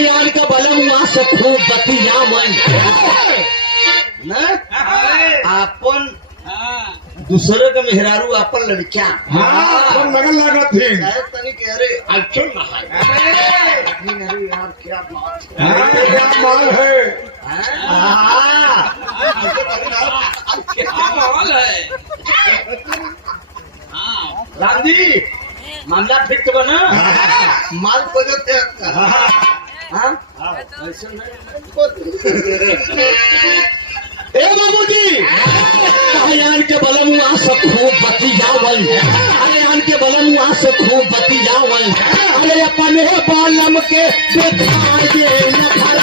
यार का बलम वहां से खूब बतिया मन अपन दूसरे का मेहरारू अपन लड़कियां लगन लगा थी तनी कह रहे अच्छा ना अरे यार क्या बात क्या माल है क्या माल है राम जी मामला फिक्स बना माल बजट है ऐसा नहीं ए बाबू जी यान के बलम वहां से खूब बती जावल अरे यान के बलम वहां से खूब बती जावल अरे अपने बालम के देखा दे न